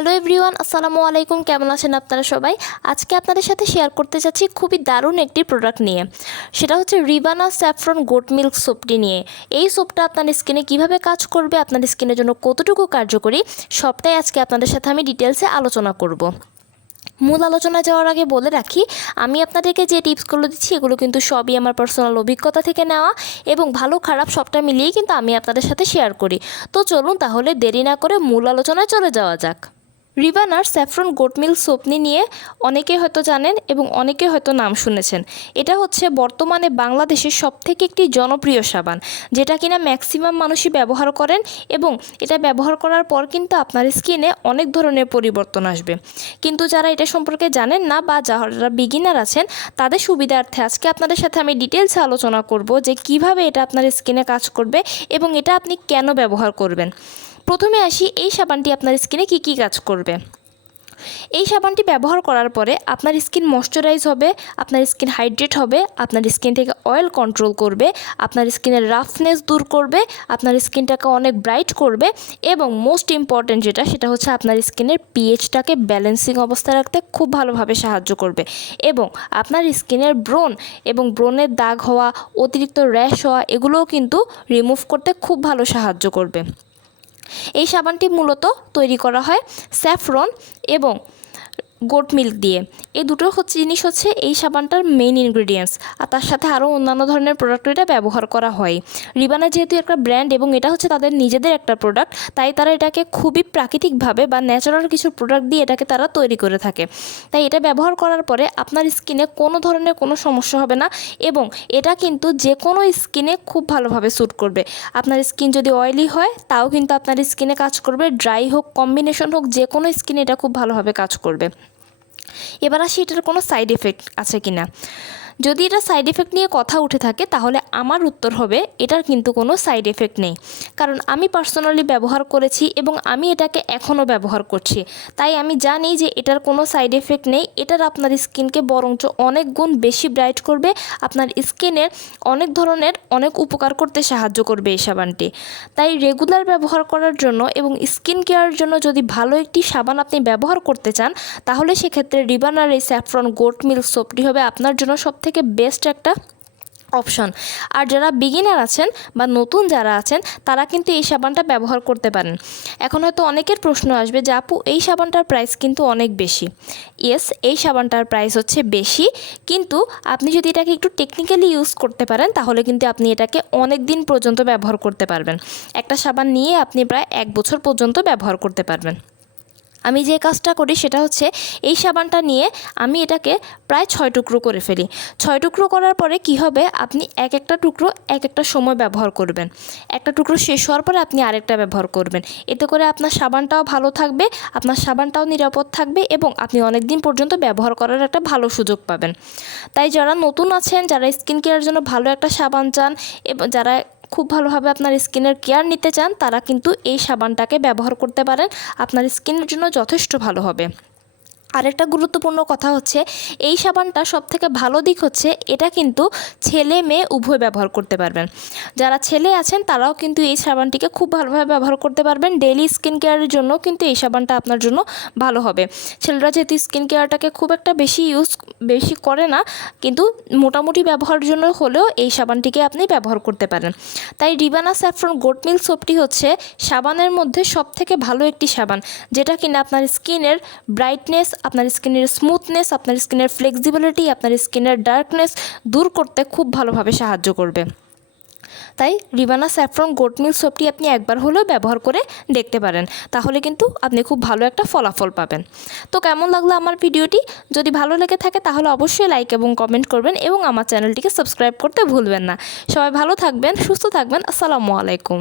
Hello everyone, আসসালামু আলাইকুম। কেমন আছেন আপনারা সবাই? আজকে আপনাদের সাথে শেয়ার করতে যাচ্ছি খুবই দারুণ একটি প্রোডাক্ট নিয়ে। সেটা হচ্ছে রিবানা স্যাফরন গোট মিল্ক সোপটি নিয়ে। এই সোপটা আপনার স্কিনে কিভাবে কাজ করবে, আপনার স্কিনের জন্য কতটুকু কার্যকরী, সবটাই আজকে আপনাদের সাথে আমি ডিটেলসে আলোচনা করব। মূল আলোচনায় যাওয়ার আগে বলে রাখি, আমি আপনাদেরকে যে টিপসগুলো দিচ্ছি এগুলো কিন্তু সবই আমার পার্সোনাল অভিজ্ঞতা থেকে নেওয়া এবং ভালো খারাপ সবটা মিলিয়েই কিন্তু আমি আপনাদের সাথে শেয়ার করি। তো চলুন তাহলে দেরি না করে মূল আলোচনায় চলে যাওয়া যাক। রিবানার স্যাফরন গোট মিল্ক সোপনি নিয়ে অনেকে হয়তো জানেন এবং অনেকে হয়তো নাম শুনেছেন। এটা হচ্ছে বর্তমানে বাংলাদেশের সবথেকে একটি জনপ্রিয় সাবান, যেটা কিনা ম্যাক্সিমাম মানুষই ব্যবহার করেন এবং এটা ব্যবহার করার পর কিন্তু আপনার স্কিনে অনেক ধরনের পরিবর্তন আসবে। কিন্তু যারা এটা সম্পর্কে জানেন না বা যারা বিগিনার আছেন, তাদের সুবিধার্থে আজকে আপনাদের সাথে আমি ডিটেলসে আলোচনা করব যে কিভাবে এটা আপনার স্কিনে কাজ করবে এবং এটা আপনি কেন ব্যবহার করবেন। প্রথমে আসি, এই সাবানটি আপনার স্কিনে কী কী কাজ করবে। এই সাবানটি ব্যবহার করার পরে আপনার স্কিন ময়শ্চারাইজ হবে, আপনার স্কিন হাইড্রেট হবে, আপনার স্কিন থেকে অয়েল কন্ট্রোল করবে, আপনার স্কিনের রাফনেস দূর করবে, আপনার স্কিনটাকে অনেক ব্রাইট করবে এবং মোস্ট ইম্পর্ট্যান্ট সেটা হচ্ছে আপনার স্কিনের পিএইচটাকে ব্যালেন্সিং অবস্থায় রাখতে খুব ভালোভাবে সাহায্য করবে এবং আপনার স্কিনের ব্রণ এবং ব্রণের দাগ হওয়া, অতিরিক্ত র্যাশ হওয়া এগুলোও কিন্তু রিমুভ করতে খুব ভালো সাহায্য করবে। এই সাবানটি মূলত তৈরি করা হয় স্যাফরন এবং গোট মিল্ক দিয়ে। এই দুটো জিনিস হচ্ছে এই সাবানটার মেইন ইনগ্রিডিয়েন্টস, আর তার সাথে আরও অন্যান্য ধরনের প্রোডাক্ট এটা ব্যবহার করা হয়। রিবানা যেহেতু একটা ব্র্যান্ড এবং এটা হচ্ছে তাদের নিজেদের একটা প্রোডাক্ট, তাই তারা এটাকে খুবই প্রাকৃতিকভাবে বা ন্যাচারাল কিছু প্রোডাক্ট দিয়ে এটাকে তারা তৈরি করে থাকে। তাই এটা ব্যবহার করার পরে আপনার স্কিনে কোনো ধরনের কোনো সমস্যা হবে না এবং এটা কিন্তু যে কোনো স্কিনে খুব ভালোভাবে স্যুট করবে। আপনার স্কিন যদি অয়েলি হয় তাও কিন্তু আপনার স্কিনে কাজ করবে, ড্রাই হোক, কম্বিনেশন হোক, যে কোনো স্কিনে এটা খুব ভালোভাবে কাজ করবে। এবার আসি এটার কোনো সাইড এফেক্ট আছে কিনা। যদি এটা সাইড এফেক্ট নিয়ে কথা উঠে থাকে তাহলে আমার উত্তর হবে এটার কিন্তু কোনো সাইড এফেক্ট নেই, কারণ আমি পার্সোনালি ব্যবহার করেছি এবং আমি এটাকে এখনও ব্যবহার করছি। তাই আমি জানি যে এটার কোনো সাইড এফেক্ট নেই। এটার আপনার স্কিনকে বরঞ্চ অনেক গুণ বেশি ব্রাইট করবে, আপনার স্কিনের অনেক ধরনের অনেক উপকার করতে সাহায্য করবে এই সাবানটি। তাই রেগুলার ব্যবহার করার জন্য এবং স্কিন কেয়ারের জন্য যদি ভালো একটি সাবান আপনি ব্যবহার করতে চান, তাহলে সেক্ষেত্রে রিবানার এই স্যাফরন গোট মিল্ক সোপটি হবে আপনার জন্য সবথেকে বেস্ট একটা অপশন। আর যারা বিগিনার আছেন বা নতুন যারা আছেন তারা কিন্তু এই সাবানটা ব্যবহার করতে পারেন। এখন হয়তো অনেকের প্রশ্ন আসবে যে আপু, এই সাবানটার প্রাইস কিন্তু অনেক বেশি। ইয়েস, এই সাবানটার প্রাইস হচ্ছে বেশি, কিন্তু আপনি যদি এটাকে একটু টেকনিক্যালি ইউজ করতে পারেন তাহলে কিন্তু আপনি এটাকে অনেক দিন পর্যন্ত ব্যবহার করতে পারবেন। একটা সাবান নিয়ে আপনি প্রায় 1 বছর পর্যন্ত ব্যবহার করতে পারবেন। আমি যে কাজটা করি সেটা হচ্ছে এই সাবানটা নিয়ে আমি এটাকে প্রায় 6 টুকরো করে ফেলি। 6 টুকরো করার পরে কি হবে, আপনি এক একটা টুকরো এক একটা সময় ব্যবহার করবেন। একটা টুকরো শেষ হওয়ার পরে আপনি আরেকটা ব্যবহার করবেন। এতে করে আপনার সাবানটাও ভালো থাকবে, আপনার সাবানটাও নিরাপদ থাকবে এবং আপনি অনেক দিন পর্যন্ত ব্যবহার করার একটা ভালো সুযোগ পাবেন। তাই যারা নতুন আছেন, যারা স্কিন কেয়ারের জন্য ভালো একটা সাবান চান এবং যারা খুব ভালোভাবে আপনার স্কিনের কেয়ার নিতে চান, তারা কিন্তু এই সাবানটাকে ব্যবহার করতে পারেন। আপনার স্কিনের জন্য যথেষ্ট ভালো হবে। আরেকটা গুরুত্বপূর্ণ কথা হচ্ছে, এই সাবানটা সবথেকে ভালো দিক হচ্ছে এটা কিন্তু ছেলে মেয়ে উভয় ব্যবহার করতে পারবেন। যারা ছেলে আছেন তারাও কিন্তু এই সাবানটিকে খুব ভালোভাবে ব্যবহার করতে পারবেন। ডেইলি স্কিন কেয়ারের জন্য কিন্তু এই সাবানটা আপনার জন্য ভালো হবে। ছেলেরা যেহেতু স্কিন কেয়ারটাকে খুব একটা বেশি করে না, কিন্তু মোটামুটি ব্যবহারের জন্য হলেও এই সাবানটিকে আপনি ব্যবহার করতে পারেন। তাই রিবানা স্যাফরন গোট মিল্ক সোপটি হচ্ছে সাবানের মধ্যে সবথেকে ভালো একটি সাবান, যেটা কিনা আপনার স্কিনের ব্রাইটনেস, আপনার স্কিনের স্মুথনেস, আপনার স্কিনের ফ্লেক্সিবিলিটি, আপনার স্কিনের ডার্কনেস দূর করতে খুব ভালোভাবে সাহায্য করবে। তাই রিবানা স্যাফরন গোট মিল্ক সোপটি আপনি একবার হলেও ব্যবহার করে দেখতে পারেন, তাহলে কিন্তু আপনি খুব ভালো একটা ফলাফল পাবেন। তো কেমন লাগলো আমার ভিডিওটি? যদি ভালো লেগে থাকে তাহলে অবশ্যই লাইক এবং কমেন্ট করবেন এবং আমার চ্যানেলটিকে সাবস্ক্রাইব করতে ভুলবেন না। সবাই ভালো থাকবেন, সুস্থ থাকবেন। আসসালামু আলাইকুম।